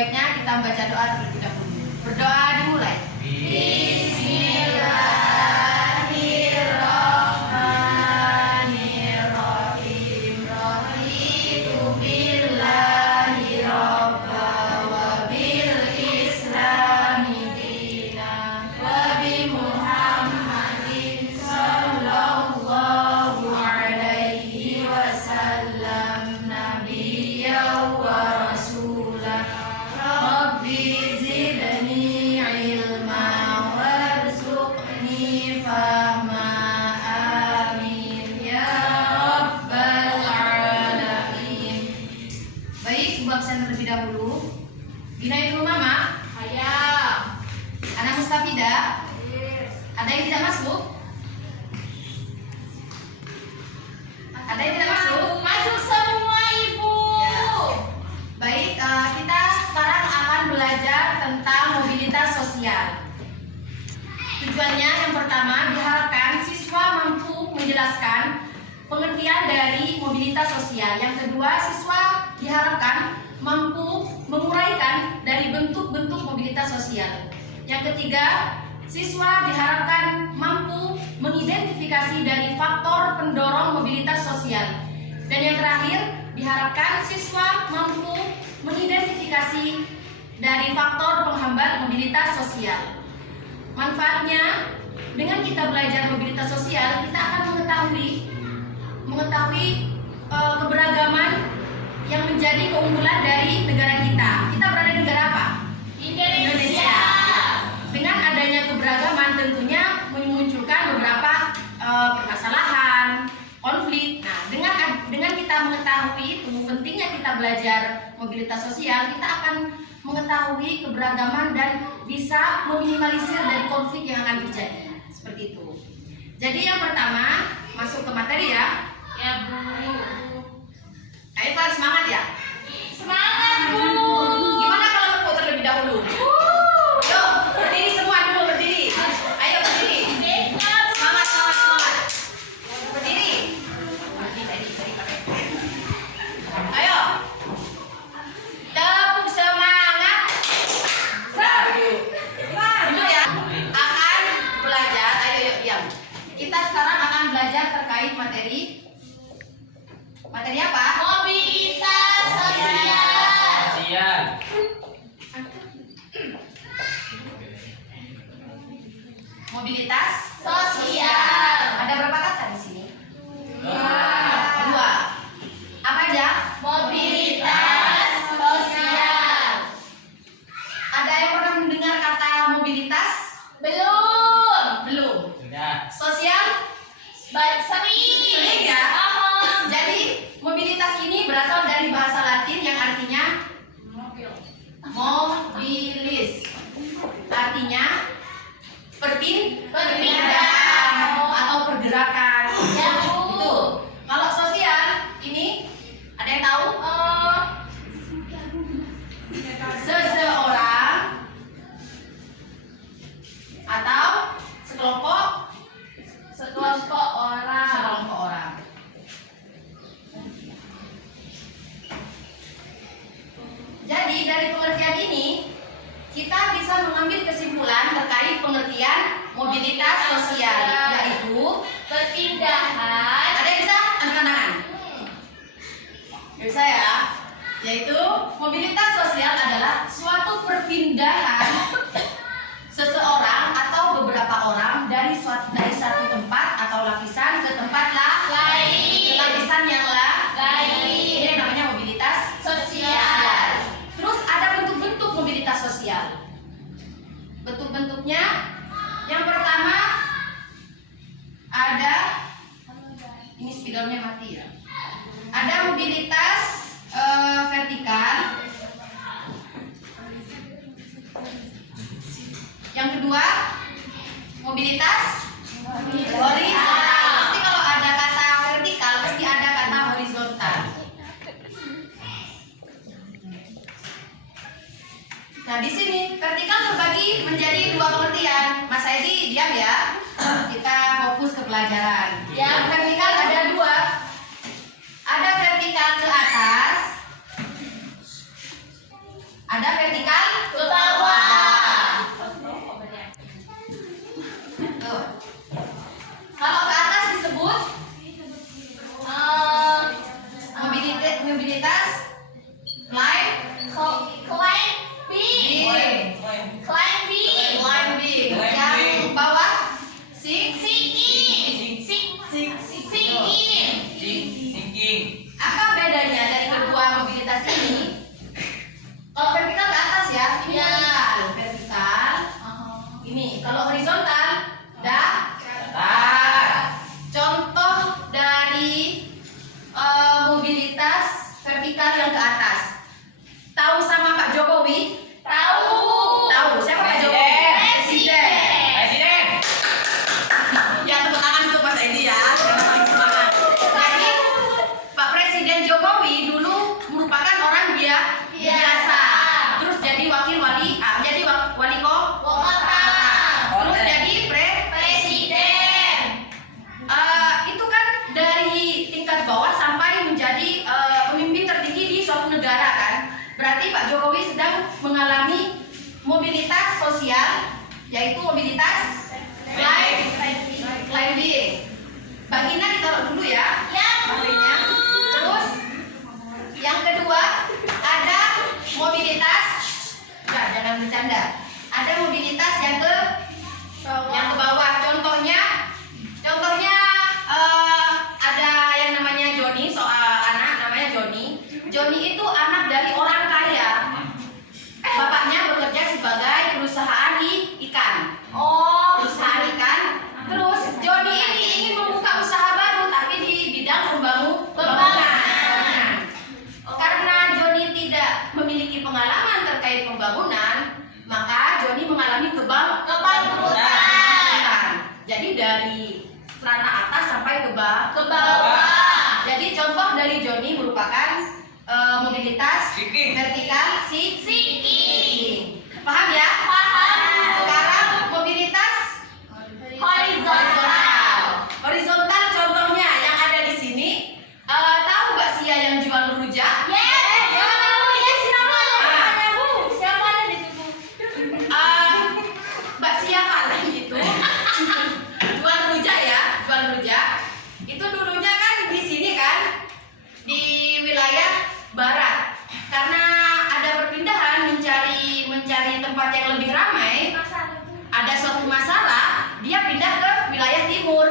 sebaiknya kita membaca doa terlebih dahulu. Berdoa dimulai. Bismillahirrahmanirrahim. Raditu billahi robba wa bil islami dina wa bi Muhammadin sallallahu alaihi wasallam nabiyya wa rasulah. Rabbi zidni ilma warzuqni fahma. Amin ya rabbal alamin. Baik, ibu absen terlebih dahulu. Bina itu mama? Ayah. Anak Mustafidah? Ada yang tidak masuk? Ada yang tidak masuk? Masuk semua, Ibu. Ya. Baik, kita sekarang akan belajar tentang mobilitas sosial. Tujuannya yang pertama, diharapkan siswa mampu menjelaskan pengertian dari mobilitas sosial. Yang kedua, siswa diharapkan mampu menguraikan dari bentuk-bentuk mobilitas sosial. Yang ketiga, siswa diharapkan mampu mengidentifikasi dari faktor pendorong mobilitas sosial. Dan yang terakhir, diharapkan siswa mampu mengidentifikasi dari faktor penghambat mobilitas sosial. Manfaatnya, dengan kita belajar mobilitas sosial, kita akan mengetahui keberagaman yang menjadi keunggulan dari negara kita. Kita berada di negara apa? Indonesia. Dengan adanya keberagaman tentunya memunculkan beberapa permasalahan, konflik. Nah, dengan kita mengetahui itu, pentingnya kita belajar mobilitas sosial, kita akan mengetahui keberagaman dan bisa meminimalisir dari konflik yang akan terjadi. Seperti itu. Jadi yang pertama, masuk ke materi ya. Ya, Bu. Ayo Pak, semangat ya. Semangat, Bu. Gimana kalau tepuk terlebih dahulu? Yuk, berdiri semua dulu, berdiri. Ayo berdiri. Semangat, semangat, semangat. Berdiri. Ayo. Tepuk semangat. Dulu ya. Akan belajar. Ayo, yuk diam. Kita sekarang akan belajar terkait materi apa? Mobilitas sosial. Mobilitas Sosial. Ada berapa kata di sini? Dua. Apa aja? Mobilitas sosial. Ada yang pernah mendengar kata mobilitas? Belum. Belum. Sudah. Sosial? Sering. Sering ya? Jadi mobilitas ini berasal dari bahasa Latin yang artinya mobilis. Artinya perpindahan atau pergerakan. Ya, Bu. Itu. Kalau sosial ini ada yang tahu? Seseorang atau sekelompok orang. orang. Jadi dari pengertian ini kita bisa mengambil kesimpulan terkait pengertian mobilitas sosial, yaitu Perpindahan. ada yang bisa angkat tangan? Bisa ya? Yaitu mobilitas sosial adalah suatu perpindahan seseorang atau beberapa orang dari satu tempat atau lapisan ke tempat Lain. lapisan yang Lain. Ini namanya mobilitas Sosial. Terus ada bentuk-bentuk mobilitas sosial. Bentuk-bentuknya yang pertama ada, ini spidolnya mati ya. Ada mobilitas vertikal. Yang kedua mobilitas horizontal. Pasti kalau ada kata vertikal pasti ada kata horizontal. Nah, di sini vertikal terbagi menjadi dua pengertian. Mas Saidi diam ya. Kita fokus ke pelajaran. Yang vertikal ada dua. Ada vertikal ke atas. Ada vertikal mengalami mobilitas sosial, yaitu mobilitas climbing. Bagina ditaruh dulu ya. Baginya. Terus yang kedua ada mobilitas, jangan bercanda. Ada mobilitas yang ke bawah. Contohnya ada yang namanya Joni, anak namanya Joni. Joni itu anak dari orang kaya. Bapaknya bekerja sebagai perusahaan ikan. Perusahaan ikan. Terus Joni ini ingin membuka usaha baru tapi di bidang pembangunan. Karena Joni tidak memiliki pengalaman terkait pembangunan, maka Joni mengalami kebangkrutan. Jadi dari strata atas sampai ke bawah. Jadi contoh dari Joni merupakan mobilitas vertikal sinking. Paham ya? Sekarang mobilitas horizontal contohnya yang ada di sini. Tahu Mbak Sia yang jual rujak? Mbak Sia Falah gitu. Jual rujak. Itu dulunya kan di sini kan, di wilayah barat. Karena ada perpindahan mencari tempat yang lebih ramai, ada suatu masalah, dia pindah ke wilayah timur.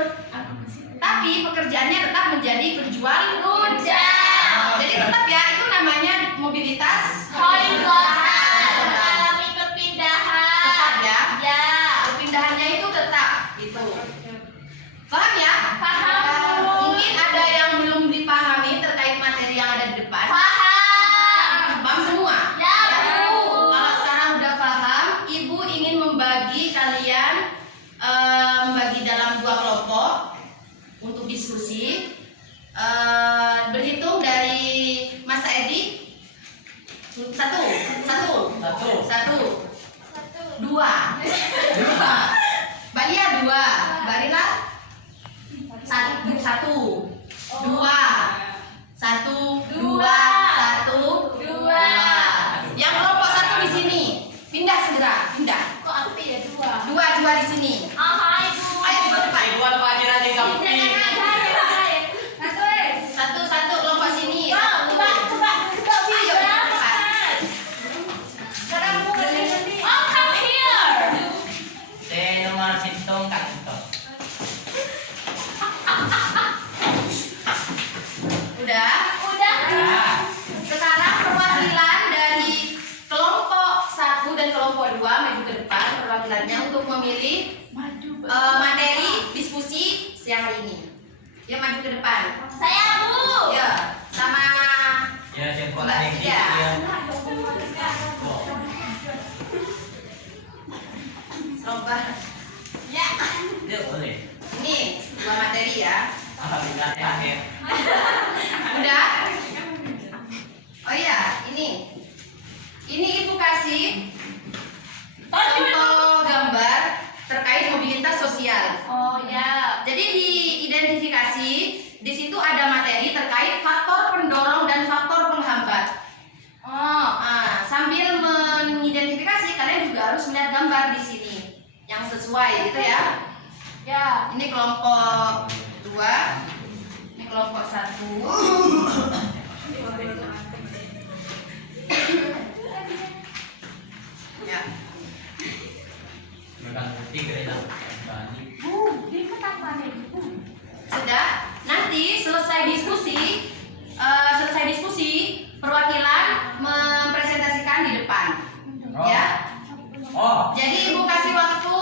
Tapi pekerjaannya tetap menjadi penjual rujak. Jadi tetap ya, itu namanya mobilitas Mengalami perpindahan. Tetap ya. Perpindahannya itu tetap gitu. Paham ya? Paham. Mungkin ada yang belum dipahami terkait materi yang ada di depan. Paham semua? Ya, Bu. Kalau sekarang udah paham, Ibu ingin membagi kalian membagi dalam 2 kelompok untuk diskusi. Berhitung dari Mas Edi. 1, 2, Mbak Lia 2, Mbak Rila 1, 2. Yang kelompok 1 di sini, pindah segera, pindah. Kok aku pilih 2? 2 di sini. Ibu. Ayo ke depan. Satu kelompok sini. Satu. Ayo ke depan. Sekarang aku ganti. Come here. Udah. Sekarang perwakilan dari kelompok 1 dan kelompok 2 maju ke depan, perwakilannya untuk memilih materi diskusi siang hari ini. Ya, maju ke depan. Saya, Bu. Ya, sama Mbak Tia. Coba. Ya. Ini 2 materi ya. Udah? Oh iya, ini Ibu kasih contoh gambar terkait mobilitas sosial. Oh ya. Jadi diidentifikasi, di situ ada materi terkait faktor pendorong dan faktor penghambat. Sambil mengidentifikasi, kalian juga harus melihat gambar di sini yang sesuai gitu ya. Ya. Ini kelompok 2, ini kelompok 1. Ya. Sudah. Nanti selesai diskusi, perwakilan mempresentasikan di depan. Ya. Jadi Ibu kasih waktu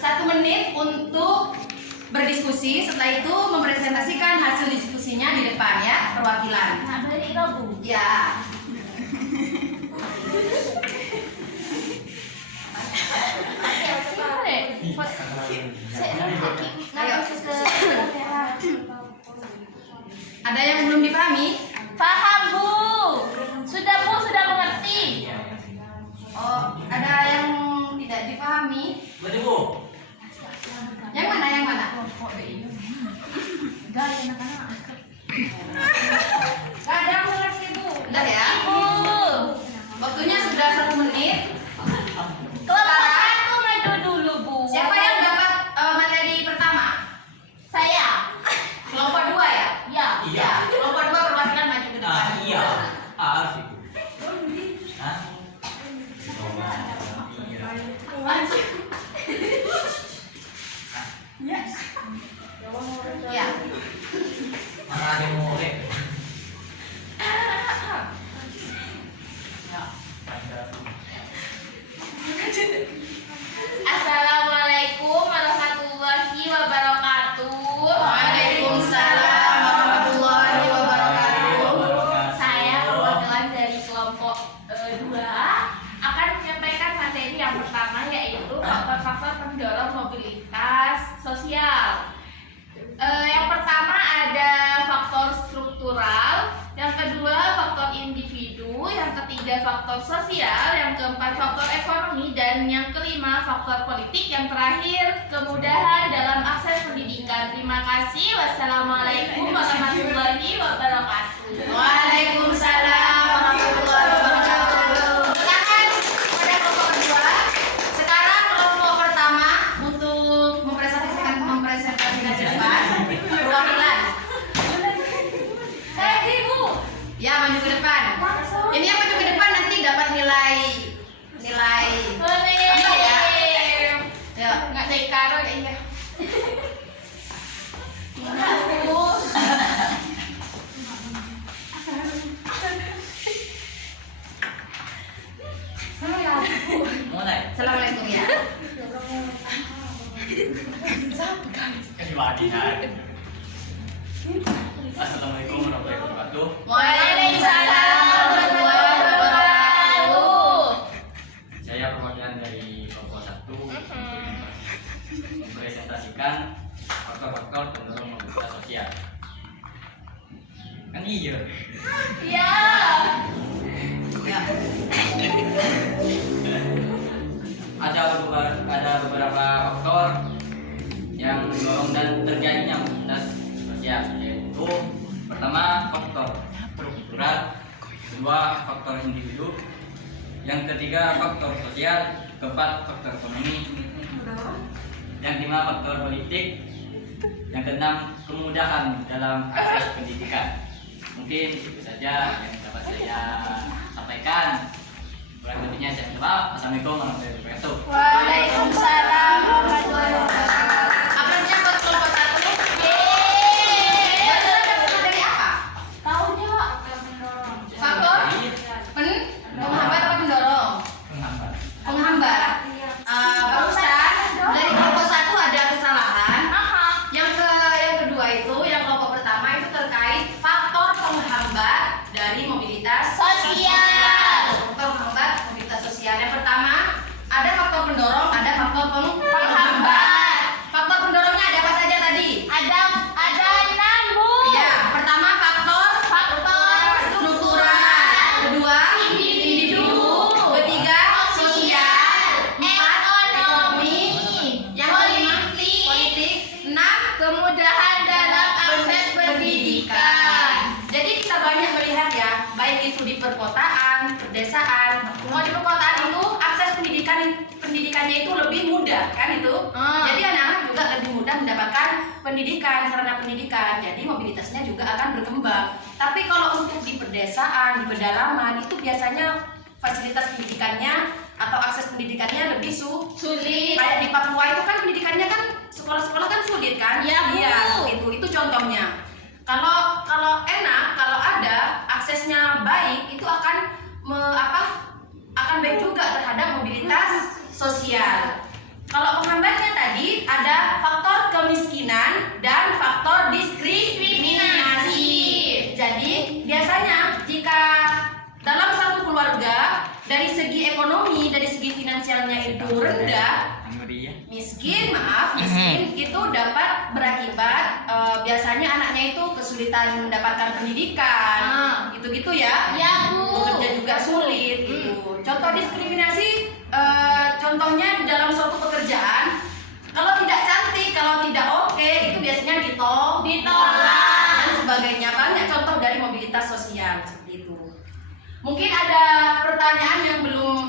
1 menit untuk berdiskusi. Setelah itu mempresentasikan hasil diskusinya di depan ya, perwakilan. Bu. Ya. Ada yang belum dipahami? Paham, Bu. Sudah, Bu, sudah mengerti. Oh, ada yang tidak dipahami? Yang mana? Gak ada yang mengerti, Bu. Udah ya? Bu. Waktunya sudah 1 menit. ada murid. Assalamualaikum warahmatullahi wabarakatuh. Waalaikumsalam warahmatullahi wabarakatuh. Saya perwakilan dari kelompok 2 akan menyampaikan materi yang pertama, yaitu faktor-faktor pendorong mobilitas sosial. Yang pertama ada faktor struktural, yang kedua faktor individu, yang ketiga faktor sosial, yang keempat faktor ekonomi, dan yang kelima faktor politik, yang terakhir kemudahan dalam akses pendidikan. Terima kasih. Wassalamualaikum warahmatullahi wabarakatuh. Waalaikumsalam warahmatullahi wabarakatuh. Silakan pada kelompok kedua. Sekarang kelompok pertama untuk mempresentasikan ke depan perwakilan. Ibu. Ya, maju ke depan. Ini yang maju ke depan nanti dapat nilai. Boleh. Apa ya? Ya. Nggak naik karo ya. Bu. Mulai. Assalamualaikum ya. Kasih wadidah. Assalamualaikum warahmatullahi wabarakatuh. Waalaikumsalam warahmatullahi wabarakatuh. Saya perwakilan dari kelompok 1 mempresentasikan faktor-faktor pendorong mobilitas sosial. Kan iya. Ya. Ya. Ada beberapa faktor yang mendorong dan terjadinya mobilitas sosial, yaitu pertama faktor struktural, kedua faktor individu, yang ketiga faktor sosial, keempat faktor ekonomi, yang kelima faktor politik, yang keenam kemudahan dalam akses pendidikan. Mungkin itu saja yang dapat saya sampaikan. Kurang lebihnya saya minta maaf. Assalamualaikum warahmatullahi wabarakatuh. Waalaikumsalam warahmatullahi wabarakatuh. Apanya buat kelompok 1? Barusan dapat materi apa? Tahunya Faktor penghambat atau pendorong? Menghambat. Penghambat. Barusan dari kelompok 1 ada kesalahan. Yang kedua itu, yang kelompok pertama itu terkait faktor penghambat dari mobilitas Sosial. Faktor penghambat mobilitas sosial. Yang pertama ada faktor pendorong, ada faktor penghambat. Faktor pendorongnya ada apa saja tadi? Ada 6, Bu. Ya, pertama faktor struktural, kedua individu, ketiga sosial, empat ekonomi, yang kelima politik, enam Kemudahan dalam akses pendidikan. Jadi kita banyak melihat ya, baik itu di perkotaan, pedesaan. Kalau di perkotaan itu akses pendidikannya itu lebih mudah kan itu. Jadi anak-anak juga lebih mudah mendapatkan pendidikan, sarana pendidikan. Jadi mobilitasnya juga akan berkembang. Tapi kalau untuk di pedesaan, di pedalaman itu biasanya fasilitas pendidikannya atau akses pendidikannya lebih Sulit. Kayak di Papua itu kan pendidikannya kan sekolah-sekolah kan sulit kan? Iya, Bu. Iya, itu contohnya. Kalau enak, kalau ada aksesnya baik, itu akan akan baik juga terhadap mobilitas sosial. Kalau penghambatnya tadi ada faktor kemiskinan dan faktor diskriminasi. Jadi biasanya jika dalam satu keluarga dari segi ekonomi, dari segi finansialnya itu rendah, miskin itu dapat berakibat biasanya anaknya itu kesulitan mendapatkan pendidikan, gitu-gitu ya. Ya, Bu. Bekerja juga sulit gitu. Contoh diskriminasi, contohnya dalam suatu pekerjaan, kalau tidak cantik, kalau tidak oke, itu biasanya ditolak dan sebagainya. Banyak contoh dari mobilitas sosial seperti itu. Mungkin ada pertanyaan yang belum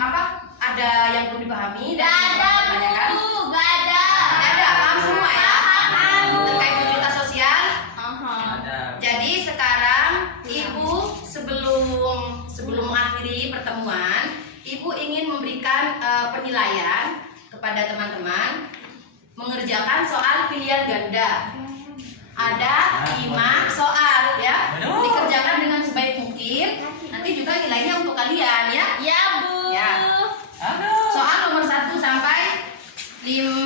ada yang belum dipahami dan ditanyakan. Gak ada. Paham semua ya? Terkait mobilitas sosial. Ada. Jadi sekarang Ibu sebelum mengakhiri pertemuan, Ibu ingin memberikan penilaian kepada teman-teman mengerjakan soal pilihan ganda. Ada 5 soal. nilainya untuk kalian ya. Ya, Bu. Ya. Aduh. Soal nomor 1 sampai 5.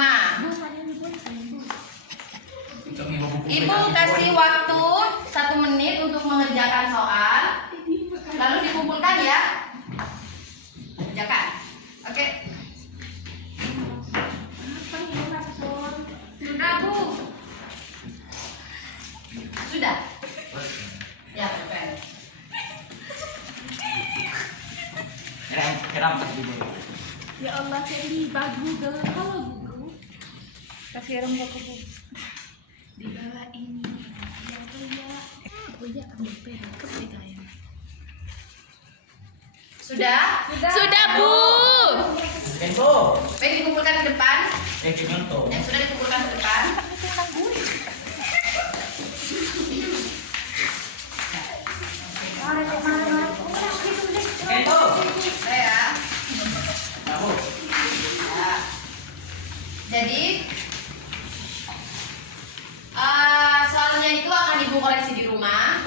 Ibu kasih waktu 1 menit untuk mengerjakan soal, lalu dikumpulkan ya. Kerjakan. Oke. Sudah, Bu. Sudah. Ya, perfect. Kira pas dulu. Ya Allah, Kelly, bagus Google. Halo Google. Kasih rem ke Bu. Di bawah ini. Ya, ambil pera ke ya. Sudah? Sudah, Bu. Kento. Baik, dikumpulkan ke depan. Kento. Yang sudah dikumpulkan ke depan. Kento. Saya. Kamu. Ya. Jadi soalnya itu akan ibu koreksi di rumah.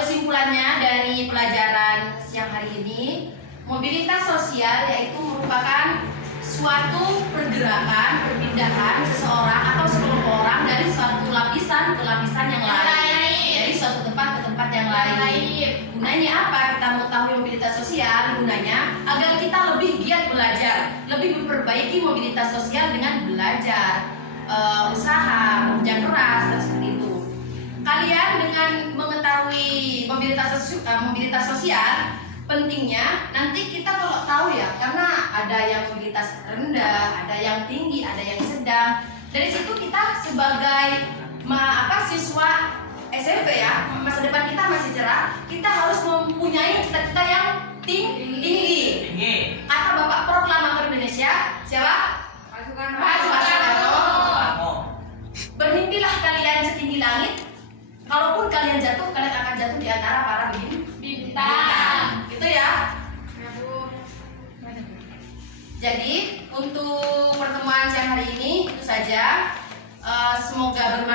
Kesimpulannya dari pelajaran siang hari ini, mobilitas sosial yaitu merupakan suatu pergerakan, perpindahan seseorang atau sekelompok orang dari suatu lapisan ke lapisan yang lain, dari suatu tempat ke tempat yang lain. Gunanya apa? Kita mengetahui mobilitas sosial. Gunanya agar kita lebih giat belajar, lebih memperbaiki mobilitas sosial dengan belajar, usaha, bekerja keras, dan seperti itu. Kalian dengan mengetahui mobilitas sosial, pentingnya nanti kita kalau tahu ya, karena ada yang mobilitas rendah, ada yang tinggi, ada yang sedang. Dari situ kita sebagai siswa SMP ya, masa depan kita masih cerah. Kita harus mempunyai cita-cita yang tinggi. Kata Bapak Proklamator Indonesia, siapa? Pak Soekarno. Bermimpilah kalian setinggi langit. Kalaupun kalian jatuh, kalian akan jatuh di antara para bintang. Gitu ya. Jadi untuk pertemuan siang hari ini itu saja. Semoga bermanfaat.